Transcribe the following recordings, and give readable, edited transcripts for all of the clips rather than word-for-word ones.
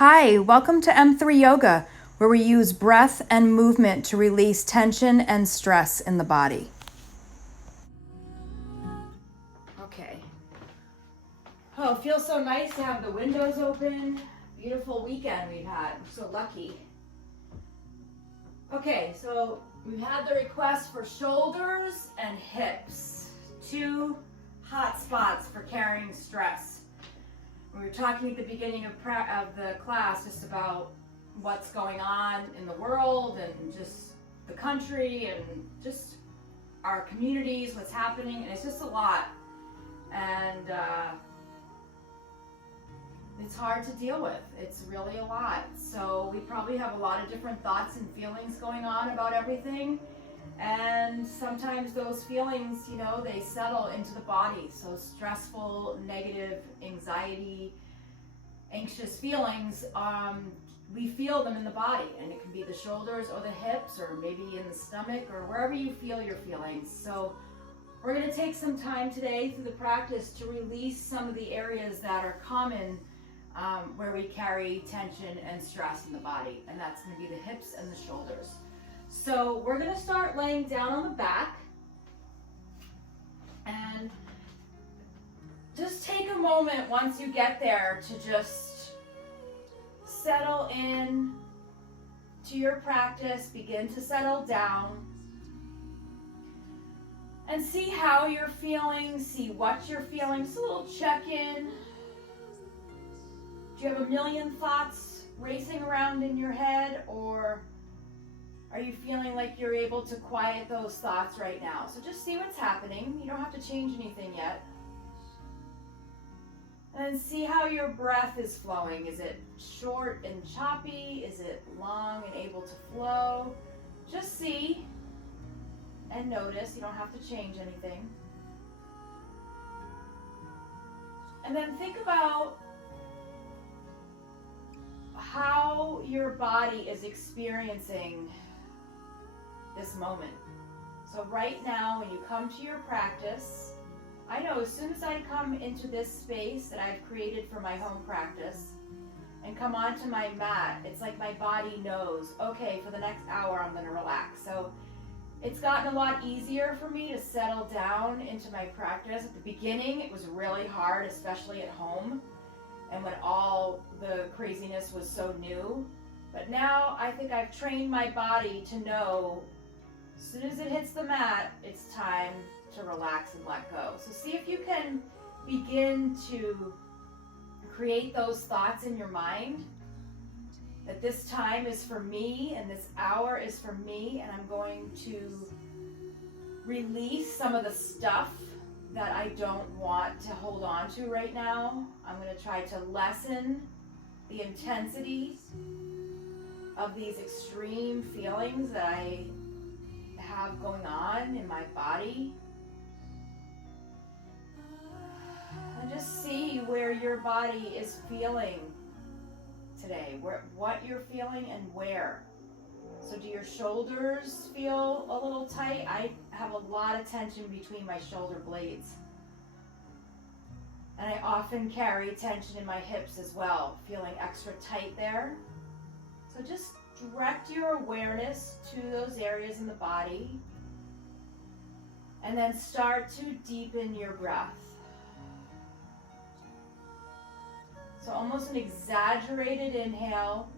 Hi, welcome to M3 Yoga, where we use breath and movement to release tension and stress in the body. Okay. Oh, it feels so nice to have the windows open. Beautiful weekend we've had. I'm so lucky. Okay, so we've had the request for shoulders and hips, two hot spots for carrying stress. We were talking at the beginning of the class just about what's going on in the world and just the country and just our communities, what's happening, and it's just a lot. And it's hard to deal with. It's really a lot. So we probably have a lot of different thoughts and feelings going on about everything. And sometimes those feelings, they settle into the body. So stressful, negative, anxiety, anxious feelings, we feel them in the body. And it can be the shoulders or the hips or maybe in the stomach or wherever you feel your feelings. So we're going to take some time today through the practice to release some of the areas that are common where we carry tension and stress in the body. And that's going to be the hips and the shoulders. So we're going to start laying down on the back and just take a moment once you get there to just settle in to your practice, begin to settle down and see how you're feeling, see what you're feeling, just a little check-in. Do you have a million thoughts racing around in your head, or are you feeling like you're able to quiet those thoughts right now? So just see what's happening. You don't have to change anything yet. And then see how your breath is flowing. Is it short and choppy? Is it long and able to flow? Just see and notice. You don't have to change anything. And then think about how your body is experiencing this moment. So right now, when you come to your practice, I know as soon as I come into this space that I've created for my home practice and come onto my mat, it's like my body knows, okay, for the next hour I'm going to relax. So it's gotten a lot easier for me to settle down into my practice. At the beginning, it was really hard, especially at home and when all the craziness was so new. But now I think I've trained my body to know as soon as it hits the mat, it's time to relax and let go. So see if you can begin to create those thoughts in your mind, that this time is for me and this hour is for me, and I'm going to release some of the stuff that I don't want to hold on to right now. I'm going to try to lessen the intensity of these extreme feelings that I have going on in my body. And just see where your body is feeling today, what you're feeling and where. So do your shoulders feel a little tight? I have a lot of tension between my shoulder blades. And I often carry tension in my hips as well, feeling extra tight there. So just direct your awareness to those areas in the body. And then start to deepen your breath. So almost an exaggerated inhale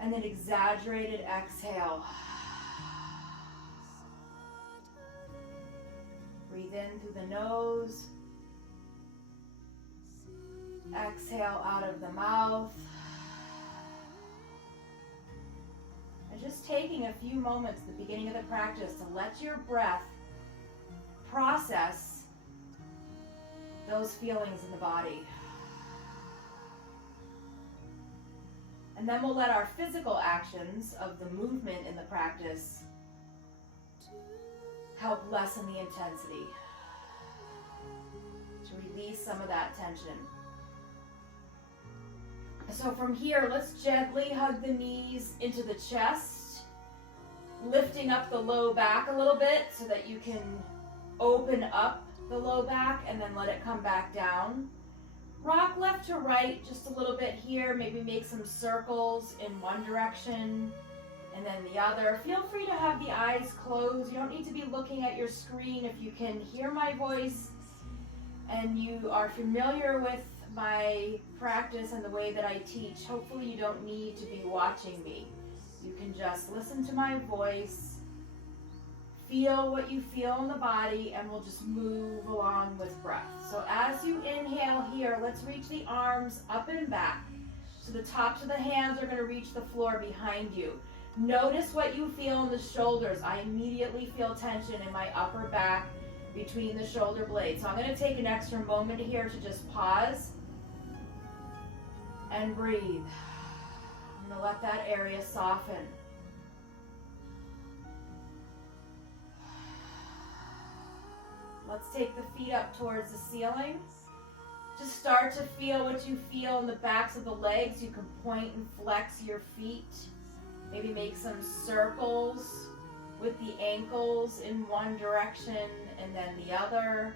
and then exaggerated exhale. Breathe in through the nose. Exhale out of the mouth. And just taking a few moments at the beginning of the practice to let your breath process those feelings in the body. And then we'll let our physical actions of the movement in the practice help lessen the intensity, to release some of that tension. So from here, let's gently hug the knees into the chest, lifting up the low back a little bit so that you can open up the low back and then let it come back down. Rock left to right just a little bit here. Maybe make some circles in one direction and then the other. Feel free to have the eyes closed. You don't need to be looking at your screen. If you can hear my voice and you are familiar with my practice and the way that I teach, hopefully you don't need to be watching me. You can just listen to my voice, feel what you feel in the body, and we'll just move along with breath. So as you inhale here, let's reach the arms up and back. So the tops of the hands are going to reach the floor behind you. Notice what you feel in the shoulders. I immediately feel tension in my upper back between the shoulder blades. So I'm going to take an extra moment here to just pause and breathe. I'm going to let that area soften. Let's take the feet up towards the ceiling. Just start to feel what you feel in the backs of the legs. You can point and flex your feet. Maybe make some circles with the ankles in one direction and then the other.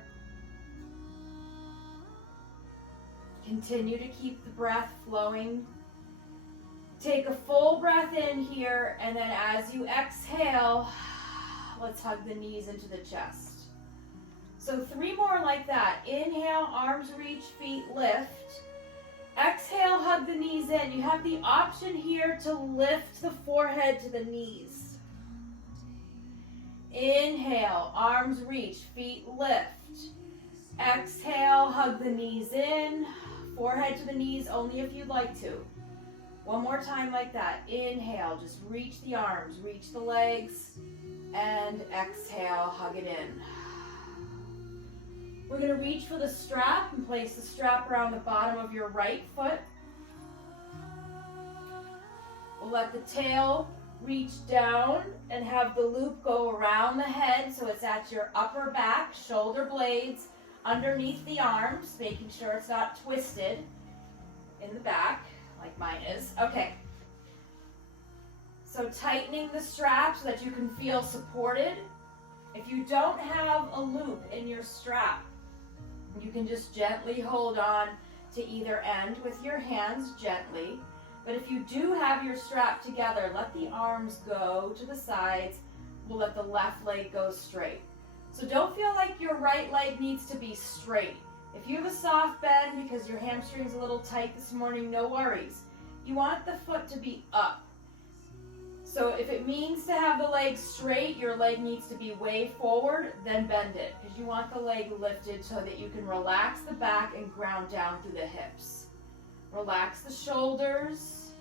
Continue to keep the breath flowing. Take a full breath in here, and then as you exhale, let's hug the knees into the chest. So 3 more like that. Inhale, arms reach, feet lift. Exhale, hug the knees in. You have the option here to lift the forehead to the knees. Inhale, arms reach, feet lift. Exhale, hug the knees in. Forehead to the knees only if you'd like to. One more time like that. Inhale, just reach the arms, reach the legs, and exhale, hug it in. We're going to reach for the strap and place the strap around the bottom of your right foot. We'll let the tail reach down and have the loop go around the head so it's at your upper back, shoulder blades, underneath the arms, making sure it's not twisted in the back like mine is. Okay. So tightening the strap so that you can feel supported. If you don't have a loop in your strap, you can just gently hold on to either end with your hands gently. But if you do have your strap together, let the arms go to the sides. We'll let the left leg go straight. So don't feel like your right leg needs to be straight. If you have a soft bend because your hamstring's a little tight this morning, no worries. You want the foot to be up. So if it means to have the leg straight, your leg needs to be way forward, then bend it, because you want the leg lifted so that you can relax the back and ground down through the hips. Relax the shoulders,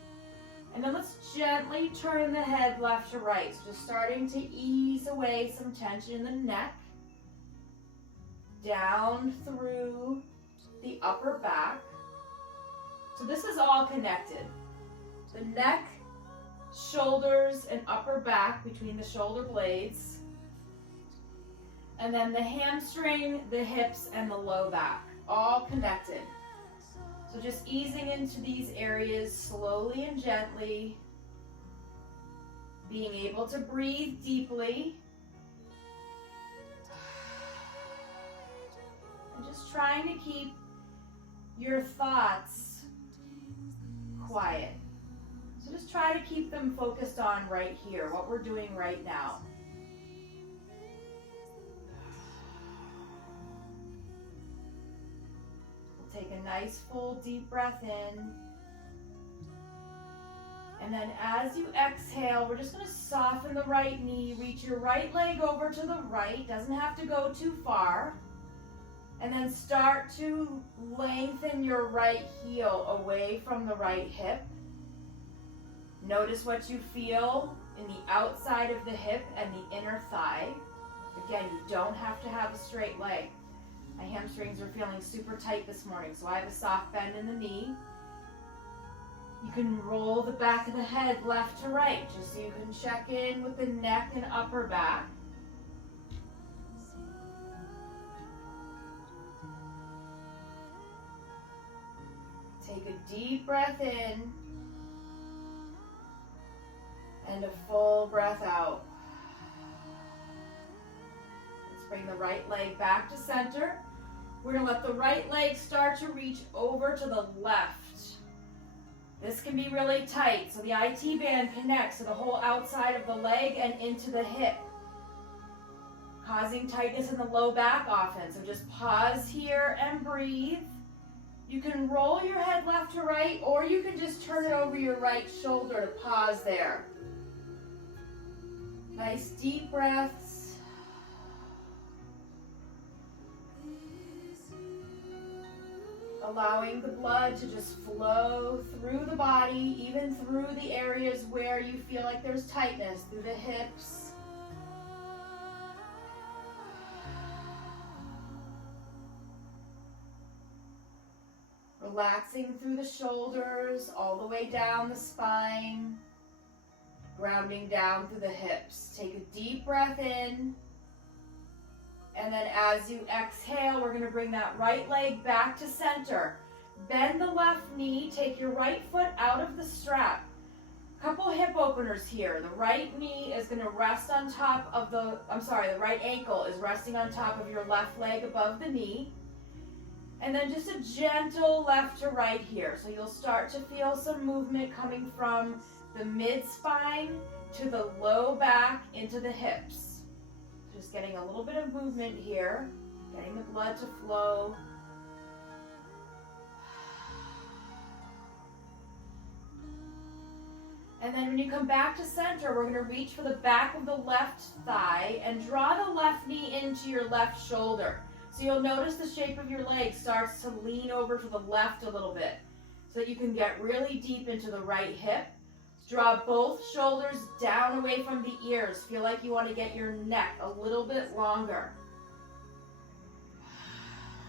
and then let's gently turn the head left to right. So just starting to ease away some tension in the neck, down through the upper back. So this is all connected. The neck, shoulders, and upper back between the shoulder blades, and then the hamstring, the hips, and the low back, all connected. So just easing into these areas slowly and gently, being able to breathe deeply, and just trying to keep your thoughts quiet. So just try to keep them focused on right here, what we're doing right now. We'll take a nice full deep breath in. And then as you exhale, we're just going to soften the right knee, reach your right leg over to the right, doesn't have to go too far. And then start to lengthen your right heel away from the right hip. Notice what you feel in the outside of the hip and the inner thigh. Again, you don't have to have a straight leg. My hamstrings are feeling super tight this morning, so I have a soft bend in the knee. You can roll the back of the head left to right, just so you can check in with the neck and upper back. Take a deep breath in. And a full breath out. Let's bring the right leg back to center. We're going to let the right leg start to reach over to the left. This can be really tight, so the IT band connects to the whole outside of the leg and into the hip, causing tightness in the low back often. So just pause here and breathe. You can roll your head left to right, or you can just turn it over your right shoulder to pause there. Nice deep breaths. Allowing the blood to just flow through the body, even through the areas where you feel like there's tightness, through the hips. Relaxing through the shoulders, all the way down the spine, grounding down through the hips. Take a deep breath in, and then as you exhale, we're going to bring that right leg back to center. Bend the left knee, take your right foot out of the strap. Couple hip openers here. The right knee is going to rest on top of the right ankle is resting on top of your left leg above the knee. And then just a gentle left to right here. So you'll start to feel some movement coming from the mid-spine to the low back into the hips. Just getting a little bit of movement here, getting the blood to flow. And then when you come back to center, we're going to reach for the back of the left thigh and draw the left knee into your left shoulder. So you'll notice the shape of your leg starts to lean over to the left a little bit so that you can get really deep into the right hip. Draw both shoulders down away from the ears. Feel like you want to get your neck a little bit longer.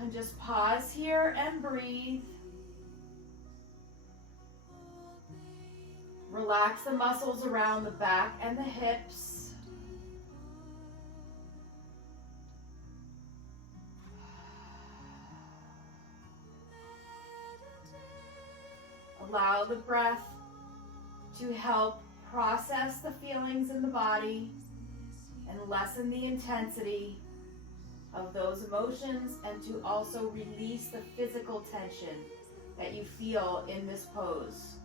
And just pause here and breathe. Relax the muscles around the back and the hips. Allow the breath to help process the feelings in the body and lessen the intensity of those emotions, and to also release the physical tension that you feel in this pose.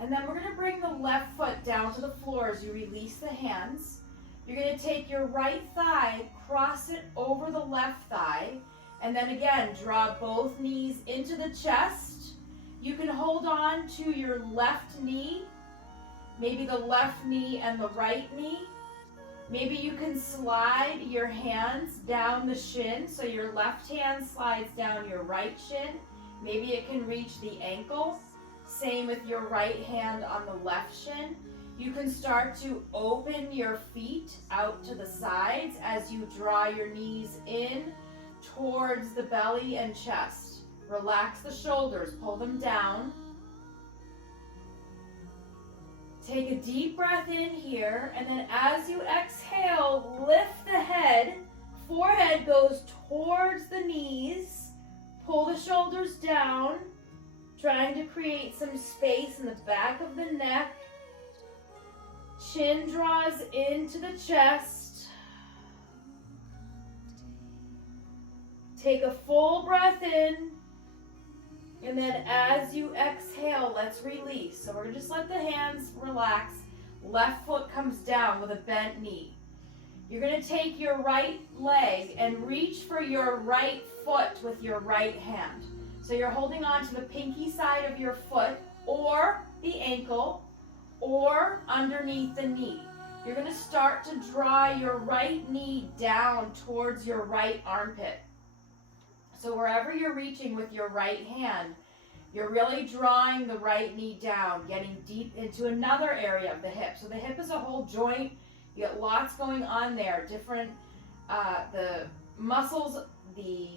And then we're going to bring the left foot down to the floor as you release the hands. You're going to take your right thigh, cross it over the left thigh, and then again, draw both knees into the chest. You can hold on to your left knee, maybe the left knee and the right knee. Maybe you can slide your hands down the shin, so your left hand slides down your right shin. Maybe it can reach the ankle. Same with your right hand on the left shin. You can start to open your feet out to the sides as you draw your knees in towards the belly and chest. Relax the shoulders, pull them down. Take a deep breath in here, and then as you exhale, lift the head. Forehead goes towards the knees. Pull the shoulders down, trying to create some space in the back of the neck. Chin draws into the chest. Take a full breath in. And then as you exhale, let's release. So we're going to just let the hands relax. Left foot comes down with a bent knee. You're going to take your right leg and reach for your right foot with your right hand. So you're holding on to the pinky side of your foot or the ankle or underneath the knee. You're going to start to draw your right knee down towards your right armpit. So wherever you're reaching with your right hand, you're really drawing the right knee down, getting deep into another area of the hip. So the hip is a whole joint. You get lots going on there. Different, the muscles, the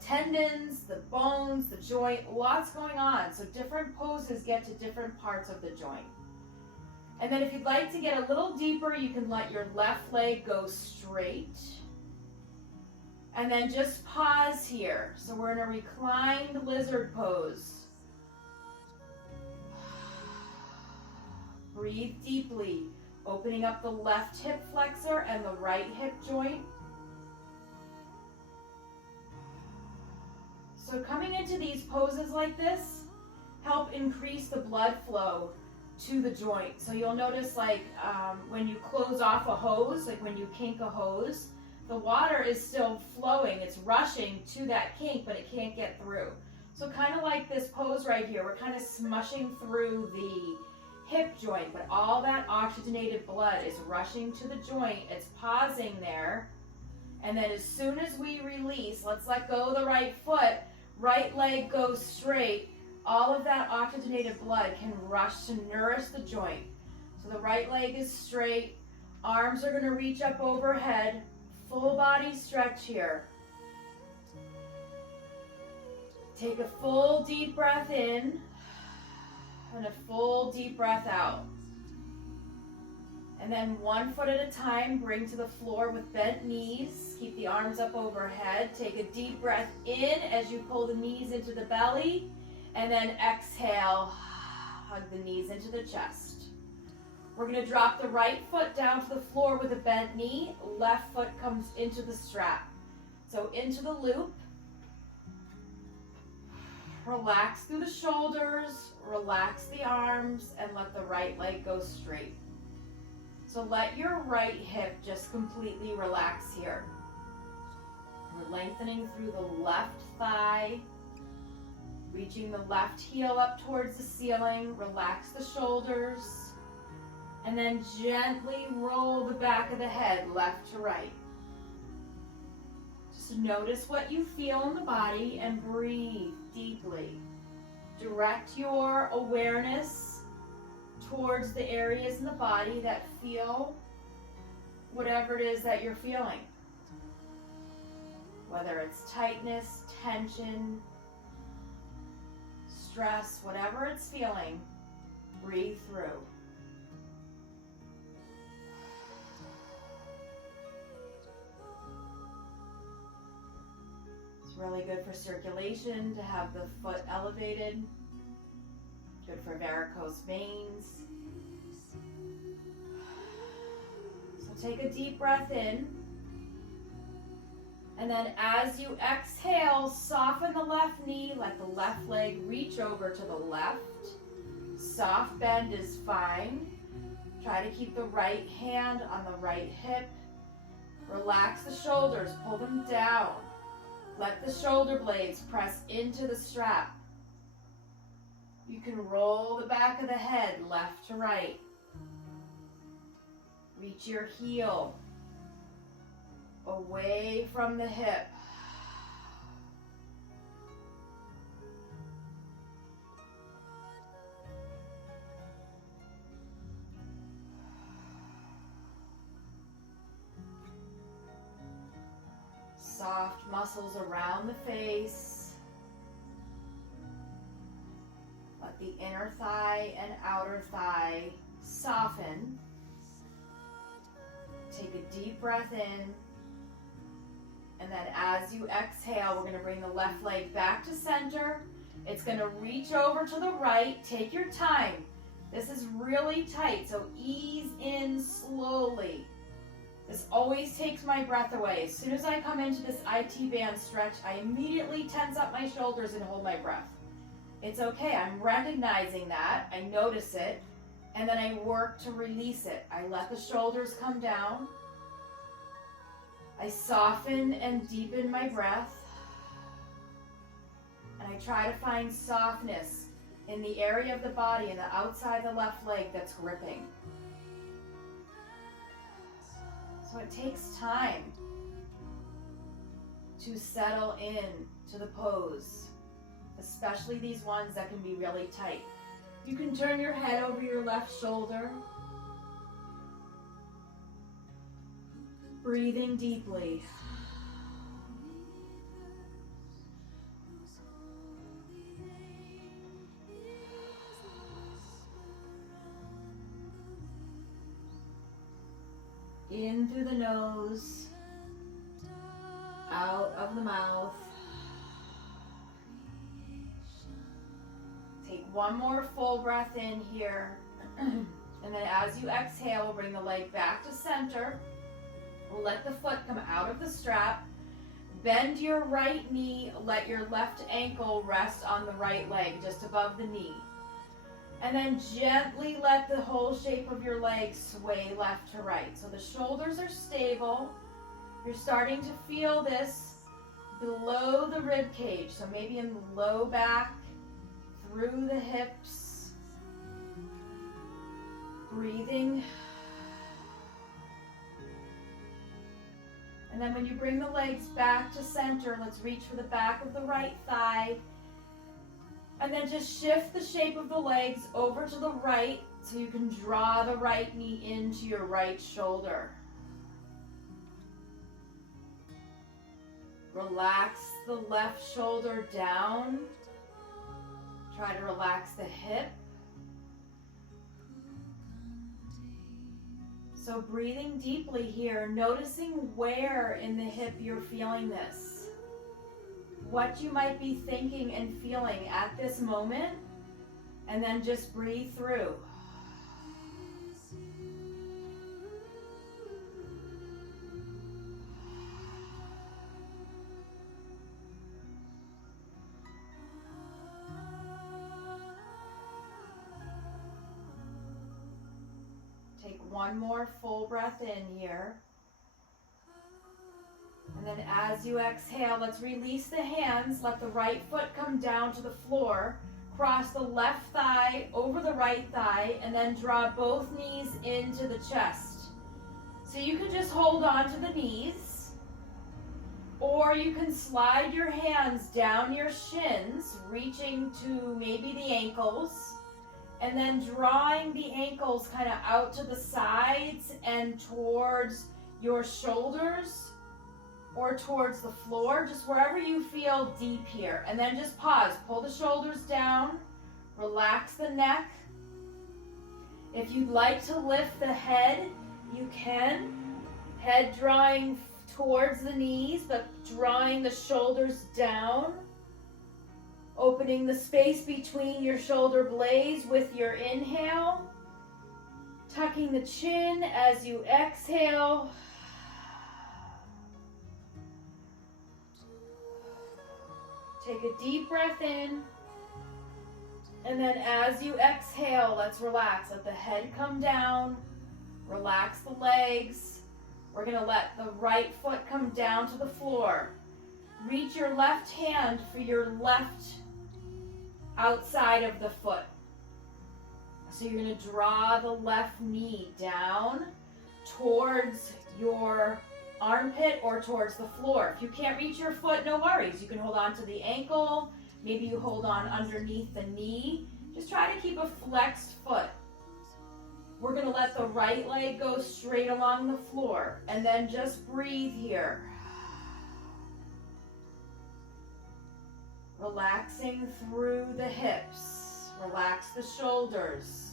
tendons, the bones, the joint, lots going on. So different poses get to different parts of the joint. And then if you'd like to get a little deeper, you can let your left leg go straight. And then just pause here. So we're in a reclined lizard pose. Breathe deeply, opening up the left hip flexor and the right hip joint. So coming into these poses like this, help increase the blood flow to the joint. So you'll notice like when you close off a hose, like when you kink a hose, the water is still flowing, it's rushing to that kink, but it can't get through. So kind of like this pose right here, we're kind of smushing through the hip joint, but all that oxygenated blood is rushing to the joint, it's pausing there, and then as soon as we release, let's let go of the right foot, right leg goes straight, all of that oxygenated blood can rush to nourish the joint. So the right leg is straight, arms are going to reach up overhead, full body stretch here. Take a full deep breath in and a full deep breath out. And then 1 foot at a time, bring to the floor with bent knees. Keep the arms up overhead. Take a deep breath in as you pull the knees into the belly. And then exhale, hug the knees into the chest. We're going to drop the right foot down to the floor with a bent knee. Left foot comes into the strap. So into the loop. Relax through the shoulders, relax the arms, and let the right leg go straight. So let your right hip just completely relax here. We're lengthening through the left thigh, reaching the left heel up towards the ceiling, relax the shoulders, and then gently roll the back of the head left to right. Just notice what you feel in the body and breathe deeply. Direct your awareness towards the areas in the body that feel whatever it is that you're feeling. Whether it's tightness, tension, stress, whatever it's feeling, breathe through. It's really good for circulation to have the foot elevated. Good for varicose veins. So take a deep breath in. And then as you exhale, soften the left knee, let the left leg reach over to the left. Soft bend is fine. Try to keep the right hand on the right hip. Relax the shoulders, pull them down. Let the shoulder blades press into the strap. You can roll the back of the head left to right. Reach your heel away from the hip. Soft muscles around the face. Let the inner thigh and outer thigh soften. Take a deep breath in. And then as you exhale, we're going to bring the left leg back to center. It's going to reach over to the right. Take your time. This is really tight, so ease in slowly. This always takes my breath away. As soon as I come into this IT band stretch, I immediately tense up my shoulders and hold my breath. It's okay. I'm recognizing that. I notice it. And then I work to release it. I let the shoulders come down. I soften and deepen my breath. And I try to find softness in the area of the body and the outside the left leg that's gripping. So it takes time to settle in to the pose, especially these ones that can be really tight. You can turn your head over your left shoulder, breathing deeply. In through the nose, out of the mouth. Take one more full breath in here. And then as you exhale, we'll bring the leg back to center. We'll let the foot come out of the strap. Bend your right knee, let your left ankle rest on the right leg, just above the knee. And then gently let the whole shape of your leg sway left to right. So the shoulders are stable. You're starting to feel this below the rib cage. So maybe in the low back, through the hips. Breathing. And then when you bring the legs back to center, let's reach for the back of the right thigh. And then just shift the shape of the legs over to the right so you can draw the right knee into your right shoulder. Relax the left shoulder down. Try to relax the hip. So breathing deeply here, noticing where in the hip you're feeling this. What you might be thinking and feeling at this moment, and then just breathe through. Take one more full breath in here. And then as you exhale, let's release the hands. Let the right foot come down to the floor. Cross the left thigh over the right thigh, and then draw both knees into the chest. So you can just hold on to the knees, or you can slide your hands down your shins, reaching to maybe the ankles, and then drawing the ankles kind of out to the sides and towards your shoulders or towards the floor, just wherever you feel deep here. And then just pause, pull the shoulders down, relax the neck. If you'd like to lift the head, you can. Head drawing towards the knees, but drawing the shoulders down. Opening the space between your shoulder blades with your inhale. Tucking the chin as you exhale. Take a deep breath in. And then as you exhale, let's relax. Let the head come down. Relax the legs. We're going to let the right foot come down to the floor. Reach your left hand for your left outside of the foot. So you're going to draw the left knee down towards your armpit or towards the floor. If you can't reach your foot, no worries. You can hold on to the ankle. Maybe you hold on underneath the knee. Just try to keep a flexed foot. We're going to let the right leg go straight along the floor, and then just breathe here. Relaxing through the hips. Relax the shoulders.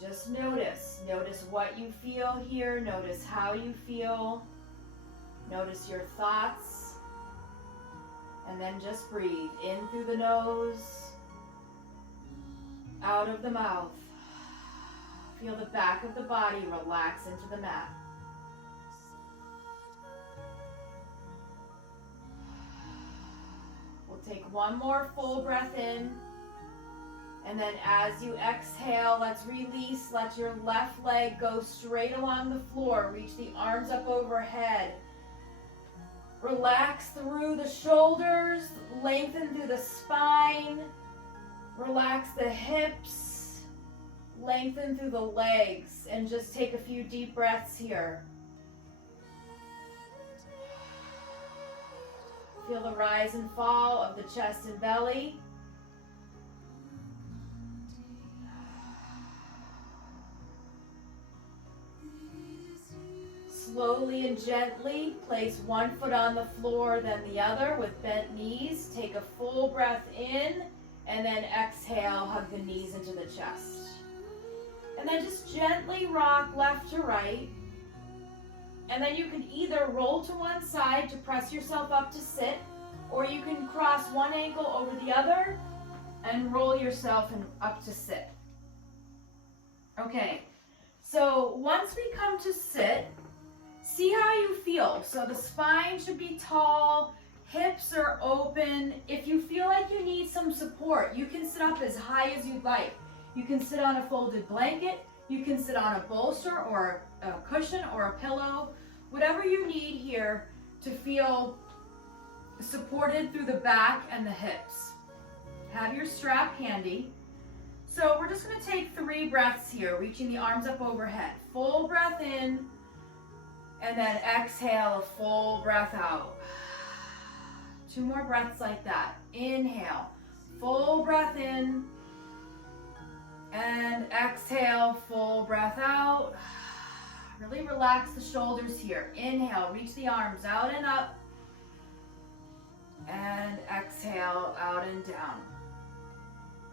Just notice. Notice what you feel here. Notice how you feel. Notice your thoughts. And then just breathe in through the nose, out of the mouth. Feel the back of the body relax into the mat. We'll take one more full breath in. And then as you exhale, let's release. Let your left leg go straight along the floor. Reach the arms up overhead. Relax through the shoulders. Lengthen through the spine. Relax the hips. Lengthen through the legs. And just take a few deep breaths here. Feel the rise and fall of the chest and belly. Slowly and gently place one foot on the floor, then the other with bent knees. Take a full breath in, and then exhale, hug the knees into the chest. And then just gently rock left to right. And then you can either roll to one side to press yourself up to sit, or you can cross one ankle over the other and roll yourself up to sit. Okay, so once we come to sit, see how you feel. So the spine should be tall, hips are open. If you feel like you need some support, you can sit up as high as you'd like. You can sit on a folded blanket, you can sit on a bolster or a cushion or a pillow, whatever you need here to feel supported through the back and the hips. Have your strap handy. So we're just going to take 3 breaths here, reaching the arms up overhead. Full breath in, and then exhale, a full breath out. 2 more breaths like that. Inhale, full breath in, and exhale, full breath out. Really relax the shoulders here. Inhale, reach the arms out and up, and exhale, out and down.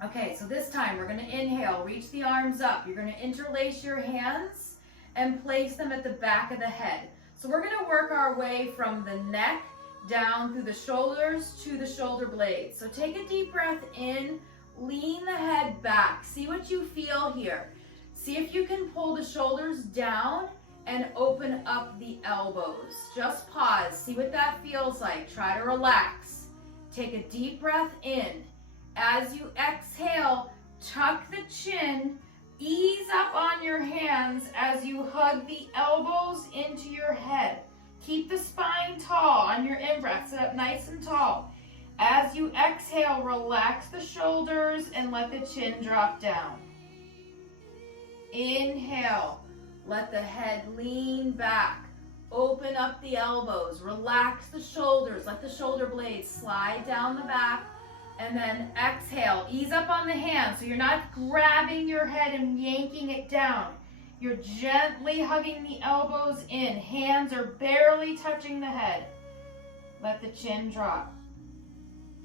Okay, so this time we're going to inhale, reach the arms up. You're going to interlace your hands and place them at the back of the head. So we're going to work our way from the neck down through the shoulders to the shoulder blades. So take a deep breath in, lean the head back. See what you feel here. See if you can pull the shoulders down and open up the elbows. Just pause, see what that feels like. Try to relax. Take a deep breath in. As you exhale, tuck the chin, ease up on your hands as you hug the elbows into your head. Keep the spine tall on your in-breath, sit up nice and tall. As you exhale, relax the shoulders and let the chin drop down. Inhale, let the head lean back. Open up the elbows, relax the shoulders, let the shoulder blades slide down the back. And then exhale, ease up on the hands so you're not grabbing your head and yanking it down. You're gently hugging the elbows in. Hands are barely touching the head. Let the chin drop.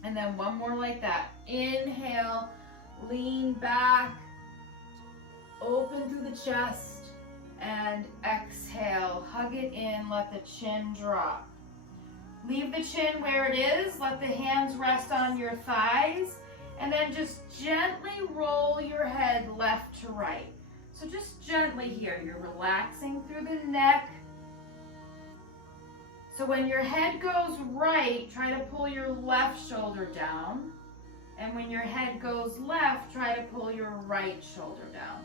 And then one more like that. Inhale, lean back, open through the chest, and exhale, hug it in, let the chin drop. Leave the chin where it is, let the hands rest on your thighs, and then just gently roll your head left to right. So just gently here, you're relaxing through the neck. So when your head goes right, try to pull your left shoulder down. And when your head goes left, try to pull your right shoulder down.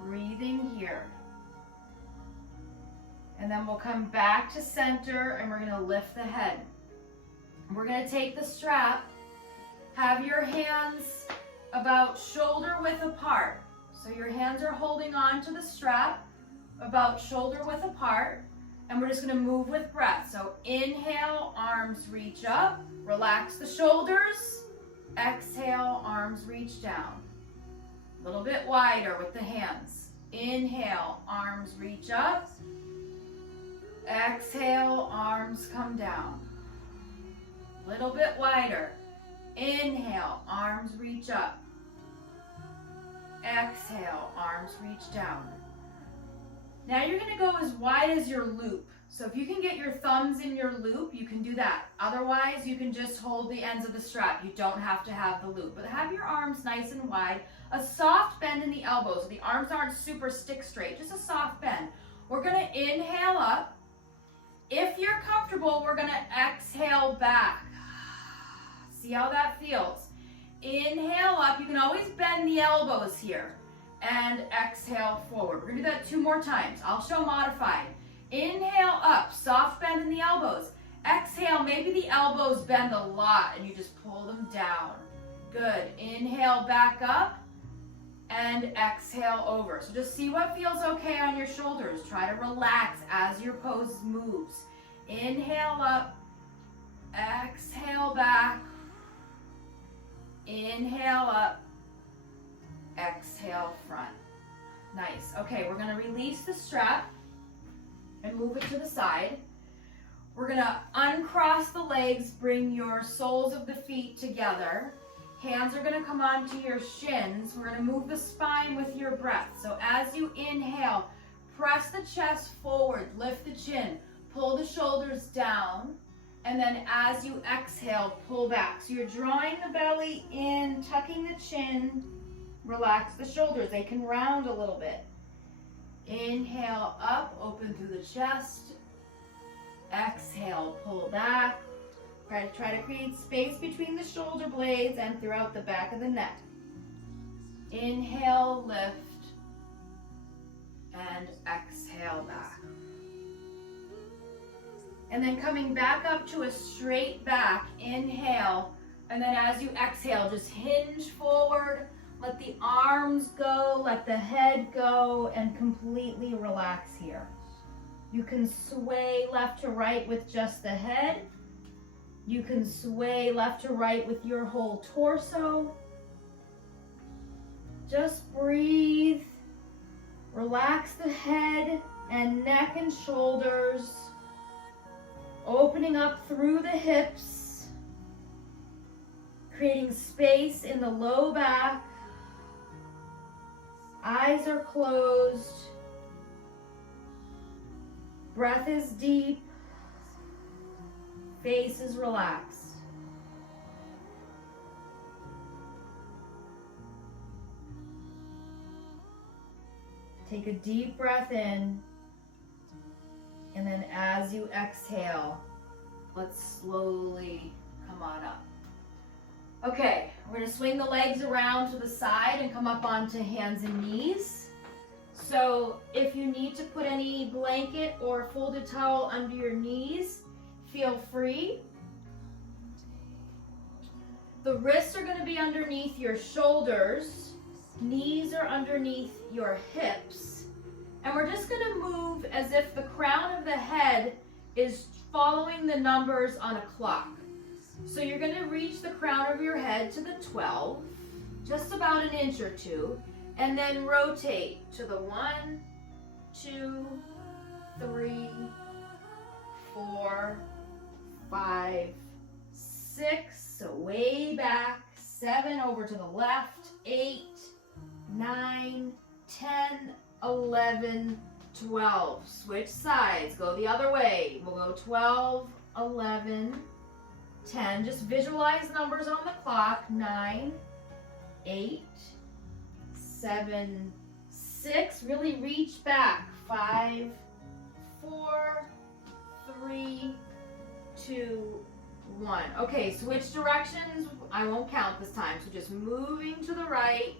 Breathing here. And then we'll come back to center and we're going to lift the head. We're going to take the strap, have your hands about shoulder width apart. So your hands are holding on to the strap about shoulder width apart. And we're just going to move with breath. So inhale, arms reach up, relax the shoulders. Exhale, arms reach down. A little bit wider with the hands. Inhale, arms reach up. Exhale, arms come down. Little bit wider. Inhale, arms reach up. Exhale, arms reach down. Now you're going to go as wide as your loop. So if you can get your thumbs in your loop, you can do that. Otherwise, you can just hold the ends of the strap. You don't have to have the loop. But have your arms nice and wide. A soft bend in the elbows. The arms aren't super stick straight, just a soft bend. We're going to inhale up. If you're comfortable, we're going to exhale back. See how that feels. Inhale up. You can always bend the elbows here. And exhale forward. We're going to do that 2 more times. I'll show modified. Inhale up, soft bend in the elbows. Exhale, maybe the elbows bend a lot and you just pull them down. Good. Inhale back up and exhale over. So just see what feels okay on your shoulders. Try to relax as your pose moves. Inhale up, exhale back, inhale up, exhale front. Nice. Okay, we're going to release the strap and move it to the side. We're going to uncross the legs, bring your soles of the feet together. Hands are going to come onto your shins. We're going to move the spine with your breath. So as you inhale, press the chest forward, lift the chin, pull the shoulders down, and then as you exhale, pull back. So you're drawing the belly in, tucking the chin, relax the shoulders. They can round a little bit. Inhale up, open through the chest. Exhale, pull back. Try to create space between the shoulder blades and throughout the back of the neck. Inhale, lift, and exhale back. And then coming back up to a straight back, inhale, and then as you exhale, just hinge forward, let the arms go, let the head go, and completely relax here. You can sway left to right with just the head. You can sway left to right with your whole torso. Just breathe. Relax the head and neck and shoulders. Opening up through the hips. Creating space in the low back. Eyes are closed. Breath is deep. Face is relaxed. Take a deep breath in, and then as you exhale, let's slowly come on up. Okay, we're going to swing the legs around to the side and come up onto hands and knees. So if you need to put any blanket or folded towel under your knees, feel free. The wrists are going to be underneath your shoulders. Knees are underneath your hips. And we're just going to move as if the crown of the head is following the numbers on a clock. So you're going to reach the crown of your head to the 12, just about an inch or two, and then rotate to the 1, 2, 3, 4, 5, 6, so way back, 7 over to the left, 8, 9, 10, 11, 12. Switch sides, go the other way. We'll go 12, 11, 10. Just visualize numbers on the clock. 9, 8, 7, 6. Really reach back. 5, 4, 3, 2, 1. Okay, switch directions. I won't count this time. So just moving to the right,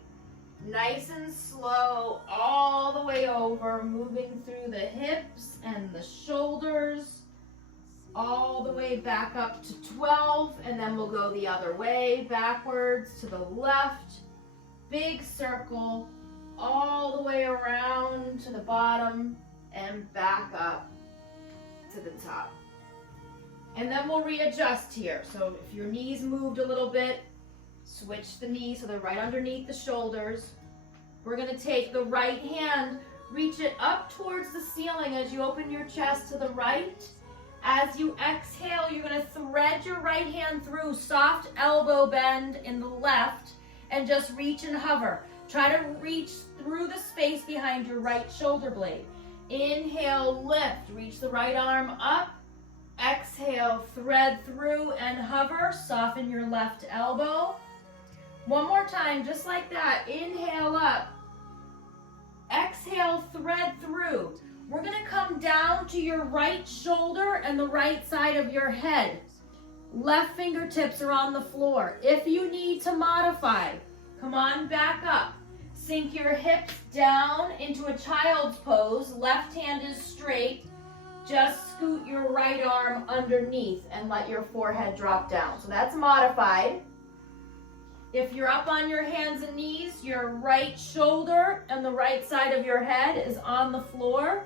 nice and slow, all the way over, moving through the hips and the shoulders, all the way back up to 12, and then we'll go the other way, backwards to the left, big circle, all the way around to the bottom, and back up to the top. And then we'll readjust here. So if your knees moved a little bit, switch the knees so they're right underneath the shoulders. We're going to take the right hand, reach it up towards the ceiling as you open your chest to the right. As you exhale, you're going to thread your right hand through, soft elbow bend in the left, and just reach and hover. Try to reach through the space behind your right shoulder blade. Inhale, lift, reach the right arm up. Exhale, thread through and hover, soften your left elbow. One more time, just like that. Inhale up. Exhale, thread through. We're going to come down to your right shoulder and the right side of your head. Left fingertips are on the floor. If you need to modify, come on back up. Sink your hips down into a child's pose. Left hand is straight. Just scoot your right arm underneath and let your forehead drop down. So that's modified. If you're up on your hands and knees, your right shoulder and the right side of your head is on the floor.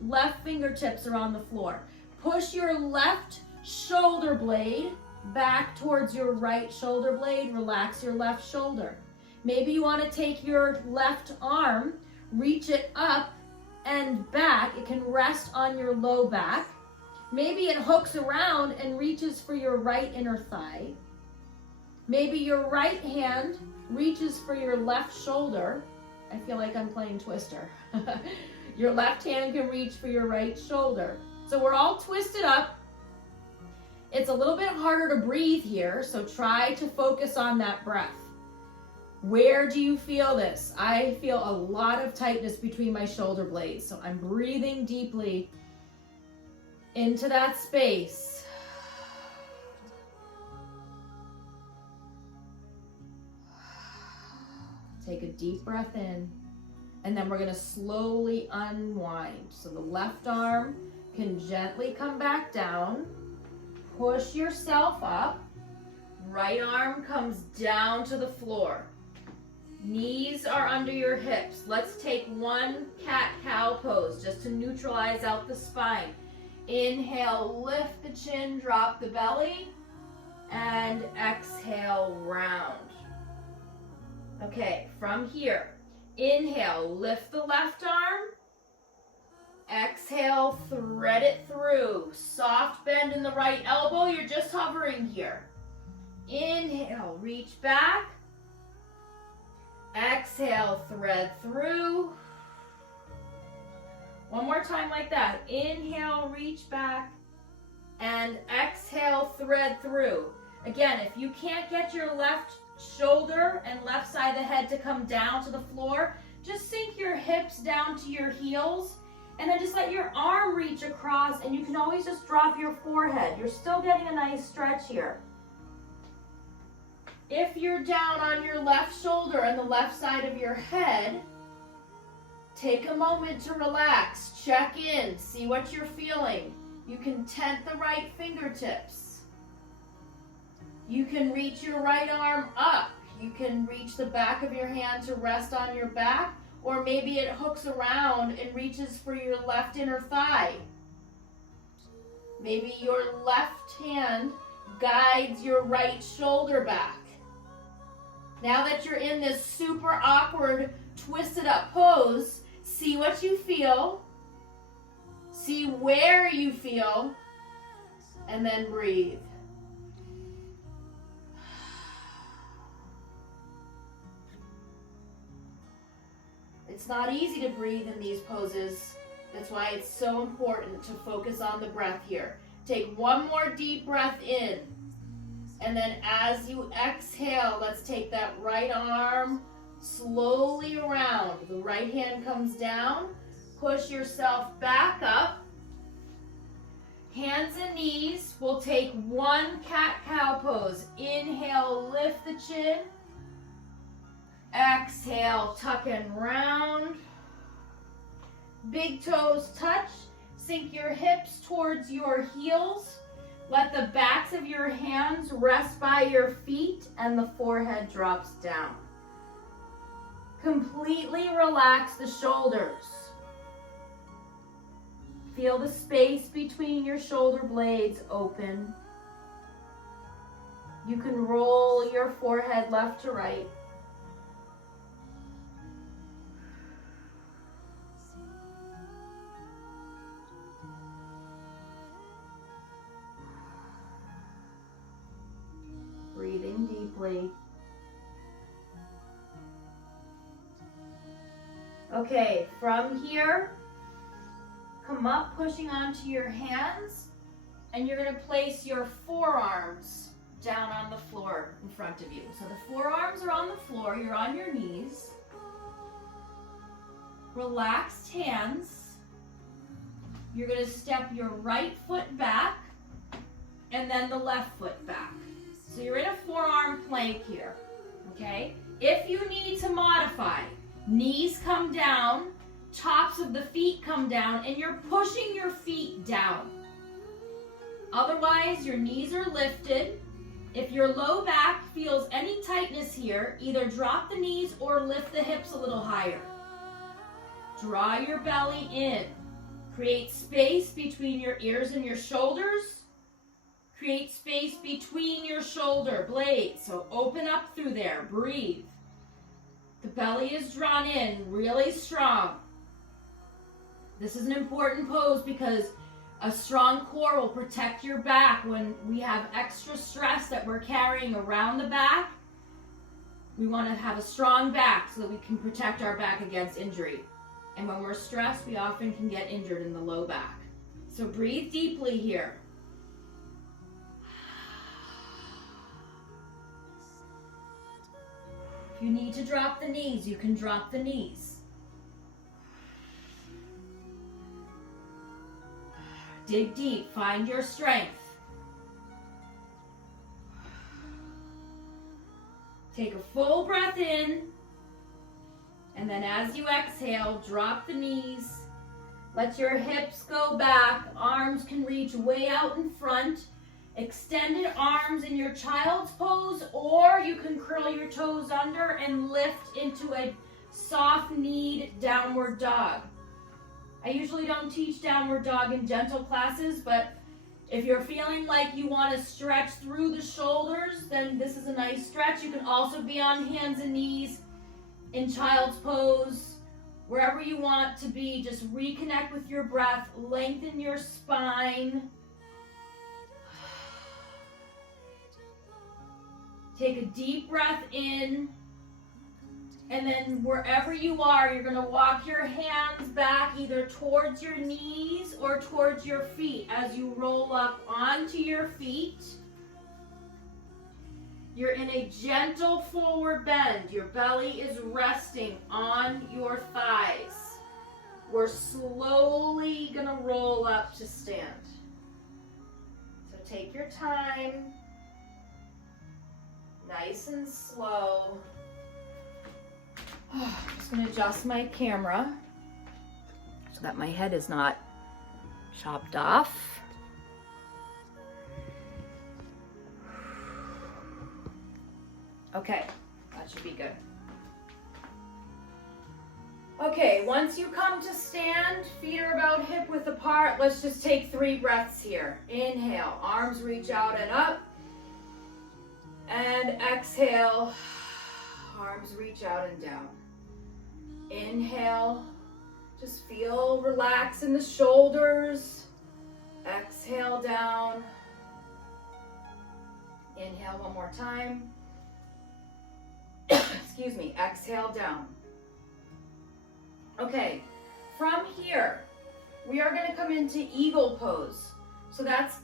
Left fingertips are on the floor. Push your left shoulder blade back towards your right shoulder blade. Relax your left shoulder. Maybe you want to take your left arm, reach it up and back. It can rest on your low back. Maybe it hooks around and reaches for your right inner thigh. Maybe your right hand reaches for your left shoulder. I feel like I'm playing Twister. Your left hand can reach for your right shoulder. So we're all twisted up. It's a little bit harder to breathe here, so try to focus on that breath. Where do you feel this? I feel a lot of tightness between my shoulder blades, so I'm breathing deeply into that space. Take a deep breath in, and then we're going to slowly unwind. So the left arm can gently come back down. Push yourself up. Right arm comes down to the floor. Knees are under your hips. Let's take one cat-cow pose just to neutralize out the spine. Inhale, lift the chin, drop the belly, and exhale, round. Okay, from here, inhale, lift the left arm. Exhale, thread it through. Soft bend in the right elbow. You're just hovering here. Inhale, reach back. Exhale, thread through. One more time like that. Inhale, reach back. And exhale, thread through. Again, if you can't get your left shoulder and left side of the head to come down to the floor, just sink your hips down to your heels. And then just let your arm reach across, and you can always just drop your forehead. You're still getting a nice stretch here. If you're down on your left shoulder and the left side of your head, take a moment to relax, check in, see what you're feeling. You can tent the right fingertips. You can reach your right arm up. You can reach the back of your hand to rest on your back. Or maybe it hooks around and reaches for your left inner thigh. Maybe your left hand guides your right shoulder back. Now that you're in this super awkward, twisted up pose, see what you feel, see where you feel, and then breathe. It's not easy to breathe in these poses. That's why it's so important to focus on the breath here. Take one more deep breath in. And then as you exhale, let's take that right arm slowly around. The right hand comes down. Push yourself back up. Hands and knees. We'll take one cat-cow pose. Inhale, lift the chin. Exhale, tuck and round. Big toes touch. Sink your hips towards your heels. Let the backs of your hands rest by your feet and the forehead drops down. Completely relax the shoulders. Feel the space between your shoulder blades open. You can roll your forehead left to right. Breathing deeply. Okay, from here, come up, pushing onto your hands, and you're going to place your forearms down on the floor in front of you. So the forearms are on the floor, you're on your knees. Relaxed hands. You're going to step your right foot back, and then the left foot back. So you're in a forearm plank here, okay? If you need to modify, knees come down, tops of the feet come down, and you're pushing your feet down. Otherwise, your knees are lifted. If your low back feels any tightness here, either drop the knees or lift the hips a little higher. Draw your belly in. Create space between your ears and your shoulders. Create space between your shoulder blades. So open up through there. Breathe. The belly is drawn in really strong. This is an important pose because a strong core will protect your back when we have extra stress that we're carrying around the back. We want to have a strong back so that we can protect our back against injury. And when we're stressed, we often can get injured in the low back. So breathe deeply here. If you need to drop the knees, you can drop the knees. Dig deep, find your strength. Take a full breath in, and then as you exhale, drop the knees. Let your hips go back. Arms can reach way out in front. Extended arms in your child's pose, or you can curl your toes under and lift into a soft kneed downward dog. I usually don't teach downward dog in gentle classes, but if you're feeling like you want to stretch through the shoulders, then this is a nice stretch. You can also be on hands and knees in child's pose, wherever you want to be. Just reconnect with your breath, lengthen your spine. Take a deep breath in, and then wherever you are, you're going to walk your hands back either towards your knees or towards your feet as you roll up onto your feet. You're in a gentle forward bend. Your belly is resting on your thighs. We're slowly going to roll up to stand. So take your time, nice and slow. I'm just going to adjust my camera so that my head is not chopped off. Okay, that should be good. Okay, once you come to stand, feet are about hip width apart. Let's just take 3 breaths here. Inhale, arms reach out and up. And exhale, arms reach out and down. Inhale, just feel relax in the shoulders. Exhale down. Inhale one more time. Excuse me, exhale down. Okay, from here, we are going to come into eagle pose. So that's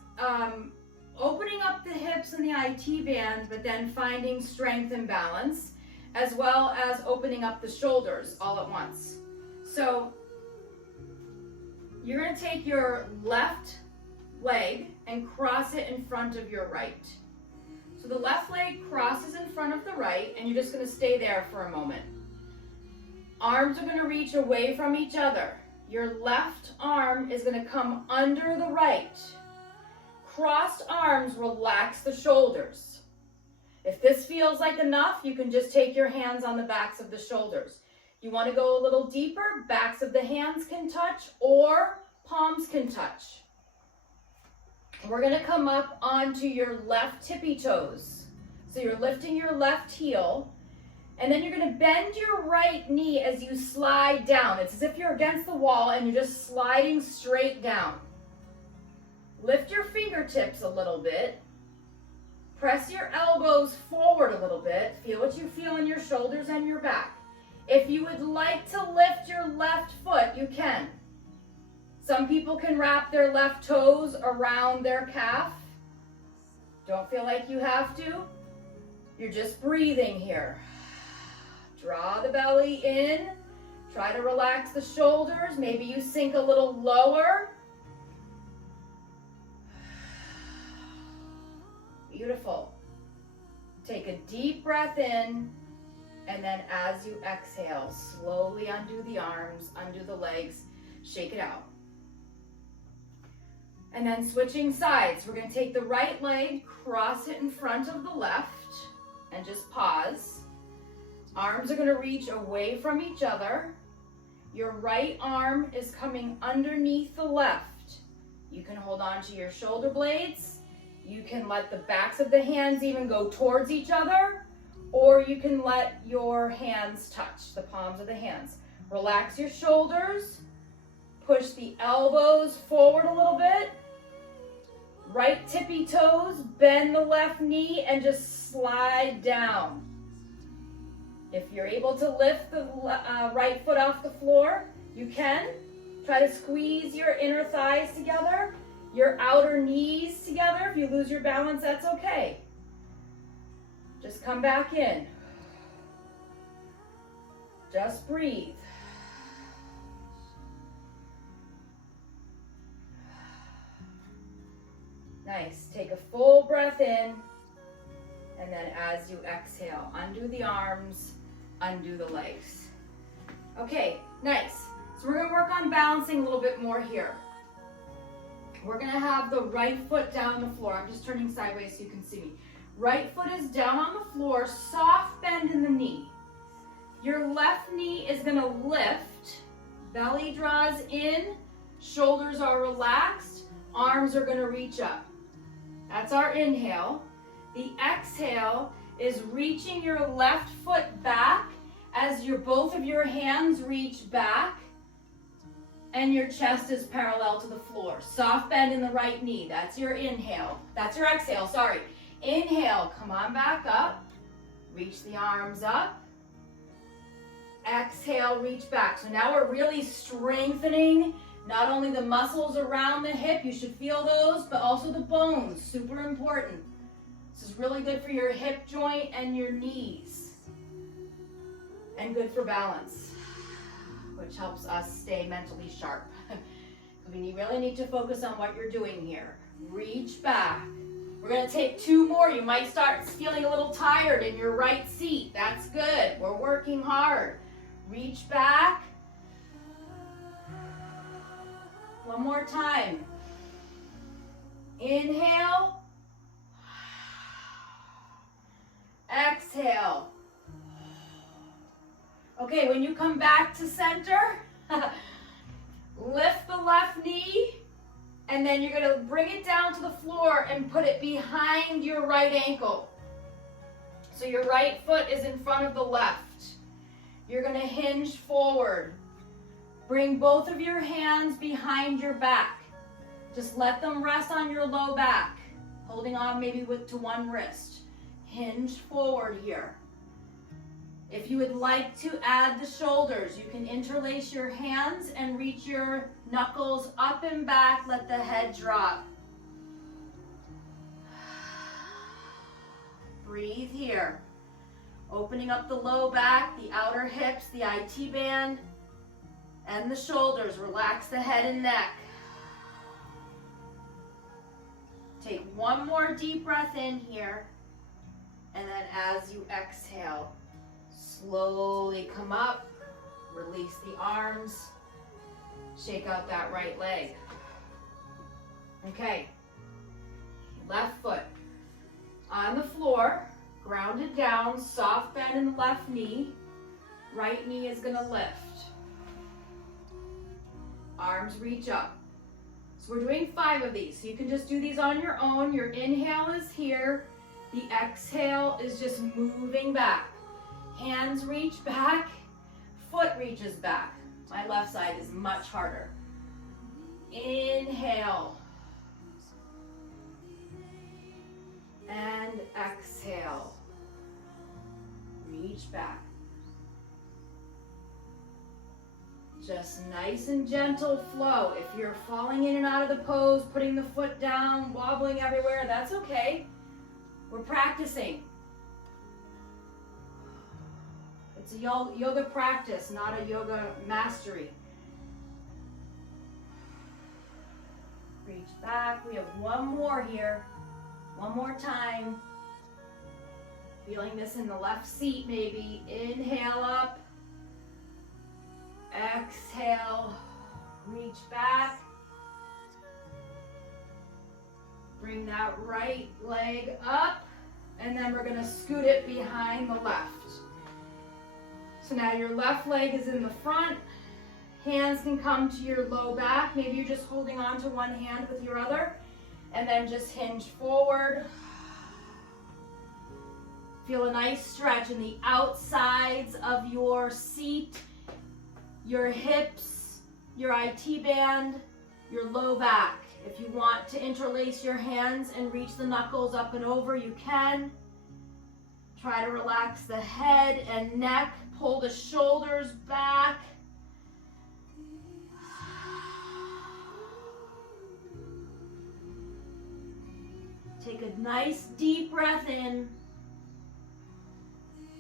opening up the hips and the IT band, but then finding strength and balance, as well as opening up the shoulders all at once. So you're going to take your left leg and cross it in front of your right. So the left leg crosses in front of the right, and you're just going to stay there for a moment. Arms are going to reach away from each other. Your left arm is going to come under the right. Crossed arms, relax the shoulders. If this feels like enough, you can just take your hands on the backs of the shoulders. You want to go a little deeper, backs of the hands can touch or palms can touch. We're going to come up onto your left tippy toes. So you're lifting your left heel, and then you're going to bend your right knee as you slide down. It's as if you're against the wall and you're just sliding straight down. Lift your fingertips a little bit. Press your elbows forward a little bit. Feel what you feel in your shoulders and your back. If you would like to lift your left foot, you can. Some people can wrap their left toes around their calf. Don't feel like you have to. You're just breathing here. Draw the belly in. Try to relax the shoulders. Maybe you sink a little lower. Beautiful. Take a deep breath in, and then as you exhale, slowly undo the arms, undo the legs, shake it out. And then switching sides, we're going to take the right leg, cross it in front of the left, and just pause. Arms are going to reach away from each other. Your right arm is coming underneath the left. You can hold on to your shoulder blades. You can let the backs of the hands even go towards each other, or you can let your hands touch, the palms of the hands. Relax your shoulders. Push the elbows forward a little bit. Right tippy toes, bend the left knee, and just slide down. If you're able to lift the right foot off the floor, You can try to squeeze your inner thighs together, your outer knees together. If you lose your balance, that's okay. Just come back in. Just breathe. Nice. Take a full breath in, and then as you exhale, undo the arms, undo the legs. Okay, nice. So we're gonna work on balancing a little bit more here. We're gonna have the right foot down on the floor. I'm just turning sideways so you can see me. Right foot is down on the floor, soft bend in the knee. Your left knee is gonna lift, belly draws in, shoulders are relaxed, arms are gonna reach up. That's our inhale. The exhale is reaching your left foot back as both of your hands reach back and your chest is parallel to the floor. Soft bend in the right knee. That's your inhale. That's your exhale, sorry. Inhale, come on back up. Reach the arms up. Exhale, reach back. So now we're really strengthening not only the muscles around the hip, you should feel those, but also the bones, super important. This is really good for your hip joint and your knees. And good for balance, which helps us stay mentally sharp. We really need to focus on what you're doing here. Reach back. We're gonna take 2 more. You might start feeling a little tired in your right seat. That's good. We're working hard. Reach back. One more time. Inhale. Exhale. Okay, when you come back to center, lift the left knee, and then you're gonna bring it down to the floor and put it behind your right ankle. So your right foot is in front of the left. You're gonna hinge forward. Bring both of your hands behind your back. Just let them rest on your low back, holding on maybe to one wrist. Hinge forward here. If you would like to add the shoulders, you can interlace your hands and reach your knuckles up and back. Let the head drop. Breathe here. Opening up the low back, the outer hips, the IT band, and the shoulders. Relax the head and neck. Take one more deep breath in here. And then as you exhale, slowly come up, release the arms, shake out that right leg. Okay, left foot on the floor, grounded down, soft bend in the left knee, right knee is gonna lift. Arms reach up. So we're doing 5 of these, so you can just do these on your own. Your inhale is here, the exhale is just moving back. Hands reach back, foot reaches back. My left side is much harder. Inhale. And exhale. Reach back. Just nice and gentle flow. If you're falling in and out of the pose, putting the foot down, wobbling everywhere, that's okay. We're practicing. It's a yoga practice, not a yoga mastery. Reach back. We have one more here. One more time. Feeling this in the left seat maybe. Inhale up. Exhale. Reach back. Bring that right leg up. And then we're going to scoot it behind the left. So now your left leg is in the front. Hands can come to your low back. Maybe you're just holding on to one hand with your other. And then just hinge forward. Feel a nice stretch in the outsides of your seat, your hips, your IT band, your low back. If you want to interlace your hands and reach the knuckles up and over, you can. Try to relax the head and neck. Pull the shoulders back. Take a nice deep breath in.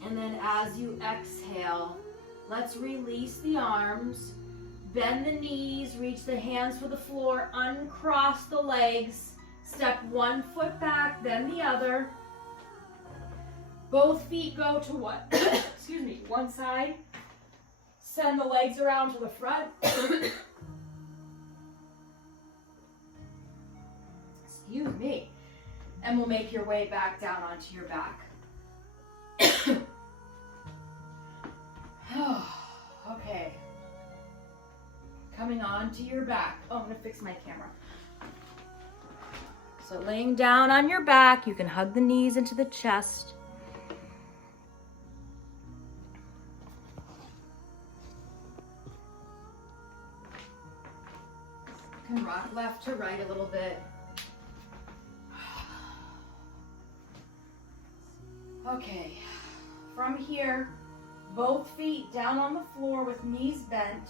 And then as you exhale, let's release the arms. Bend the knees, reach the hands for the floor, uncross the legs. Step one foot back, then the other. Both feet go to one, excuse me, one side. Send the legs around to the front. Excuse me. And we'll make your way back down onto your back. Okay. Coming onto your back. Oh, I'm gonna fix my camera. So laying down on your back, you can hug the knees into the chest. You can rock left to right a little bit. Okay, from here, both feet down on the floor with knees bent.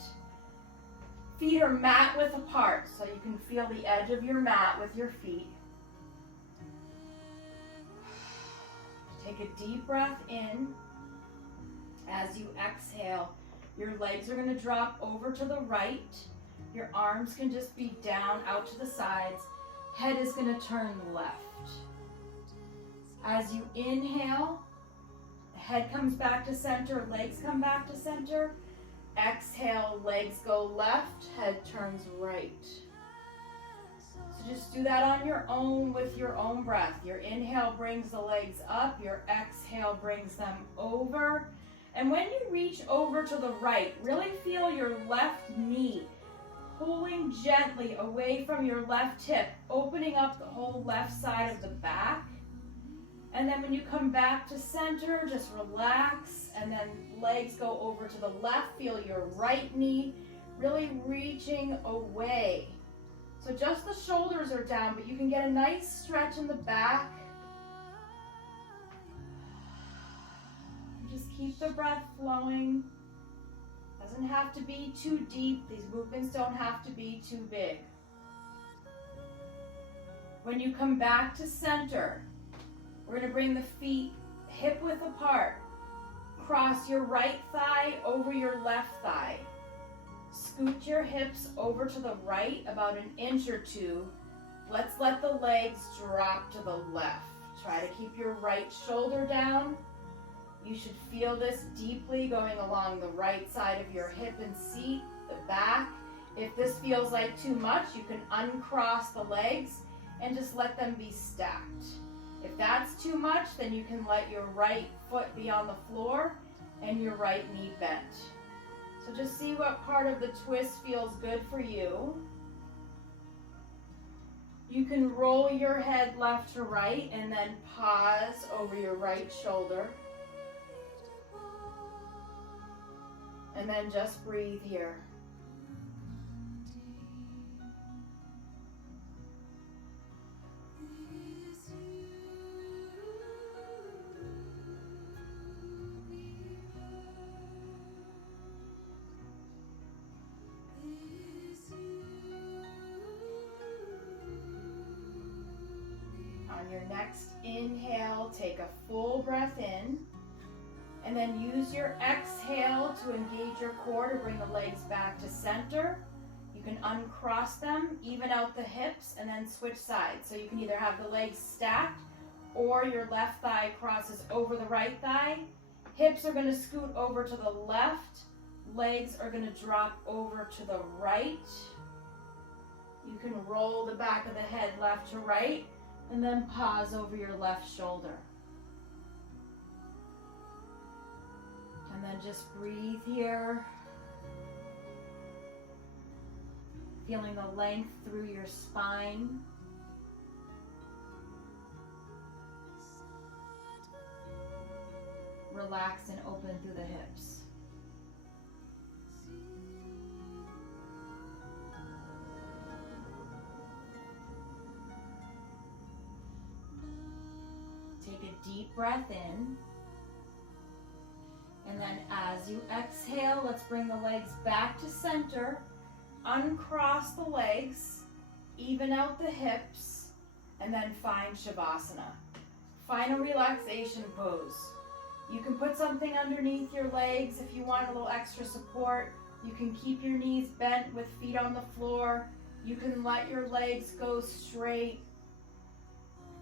Feet are mat width apart, so you can feel the edge of your mat with your feet. Take a deep breath in. As you exhale, your legs are going to drop over to the right. Your arms can just be down out to the sides. Head is going to turn left. As you inhale, head comes back to center, legs come back to center. Exhale, legs go left, head turns right. So just do that on your own with your own breath. Your inhale brings the legs up, your exhale brings them over. And when you reach over to the right, really feel your left knee pulling gently away from your left hip, opening up the whole left side of the back. And then when you come back to center, just relax, and then legs go over to the left. Feel your right knee really reaching away. So just the shoulders are down, but you can get a nice stretch in the back. Just keep the breath flowing. Doesn't have to be too deep. These movements don't have to be too big. When you come back to center, we're going to bring the feet hip width apart. Cross your right thigh over your left thigh. Scoot your hips over to the right about an inch or two. Let's let the legs drop to the left. Try to keep your right shoulder down. You should feel this deeply going along the right side of your hip and seat, the back. If this feels like too much, you can uncross the legs and just let them be stacked. If that's too much, then you can let your right foot be on the floor and your right knee bent. So just see what part of the twist feels good for you. You can roll your head left to right and then pause over your right shoulder. And then just breathe here. On your next inhale, take a full breath in, and then use your exhale to engage your core to bring the legs back to center. You can uncross them, even out the hips, and then switch sides. So you can either have the legs stacked or your left thigh crosses over the right thigh. Hips are going to scoot over to the left. Legs are going to drop over to the right. You can roll the back of the head left to right, and then pause over your left shoulder. And then just breathe here. Feeling the length through your spine. Relax and open through the hips. Take a deep breath in. And then as you exhale, let's bring the legs back to center. Uncross the legs, even out the hips. and then find Shavasana. Find a relaxation pose. You can put something underneath your legs if you want a little extra support. You can keep your knees bent with feet on the floor. You can let your legs go straight.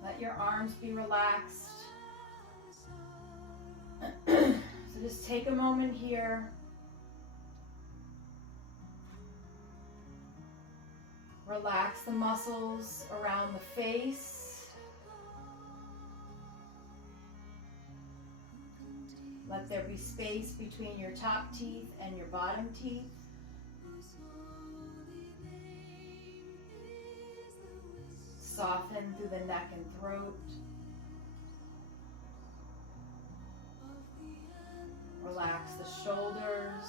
Let your arms be relaxed. So just take a moment here. Relax the muscles around the face. Let there be space between your top teeth and your bottom teeth. Soften through the neck and throat. Relax the shoulders.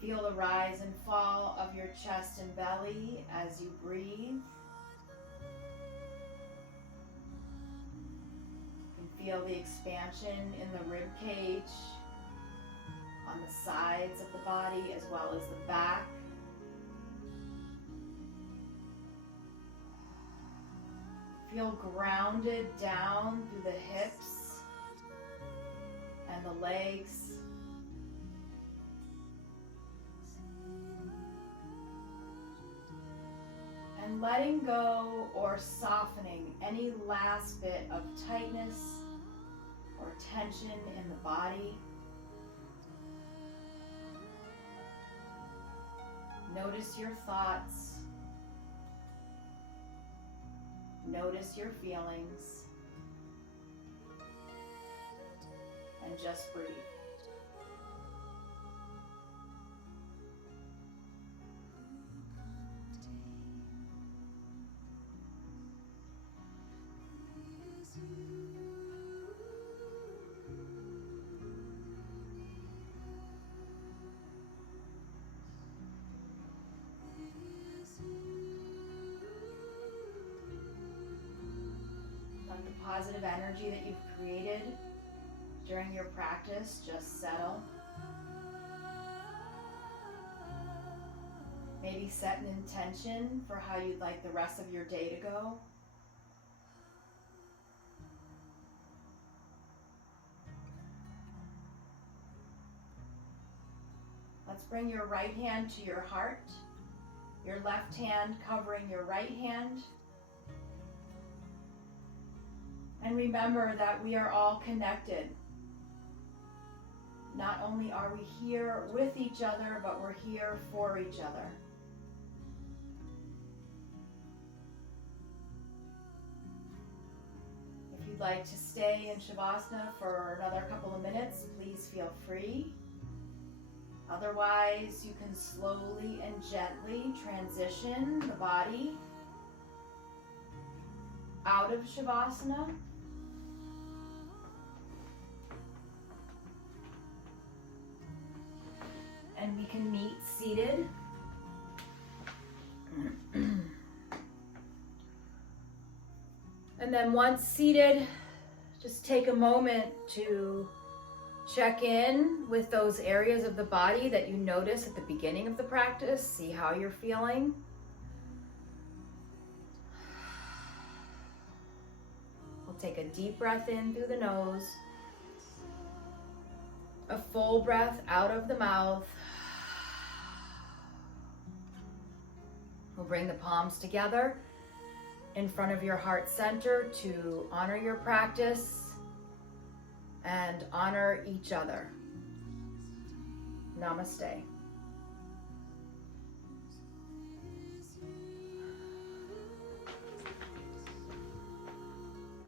Feel the rise and fall of your chest and belly as you breathe. You can feel the expansion in the rib cage, on the sides of the body as well as the back. Feel grounded down through the hips and the legs. And letting go or softening any last bit of tightness or tension in the body. Notice your thoughts. Notice your feelings. And just breathe. Positive energy that you've created during your practice just settle. Maybe set an intention for how you'd like the rest of your day to go. Let's bring your right hand to your heart, your left hand covering your right hand. And remember that we are all connected. Not only are we here with each other, but we're here for each other. If you'd like to stay in Shavasana for another couple of minutes, please feel free. Otherwise, you can slowly and gently transition the body out of Shavasana. And we can meet seated. And then once seated, just take a moment to check in with those areas of the body that you notice at the beginning of the practice. See how you're feeling. We'll take a deep breath in through the nose. A full breath out of the mouth. We'll bring the palms together in front of your heart center to honor your practice and honor each other. Namaste.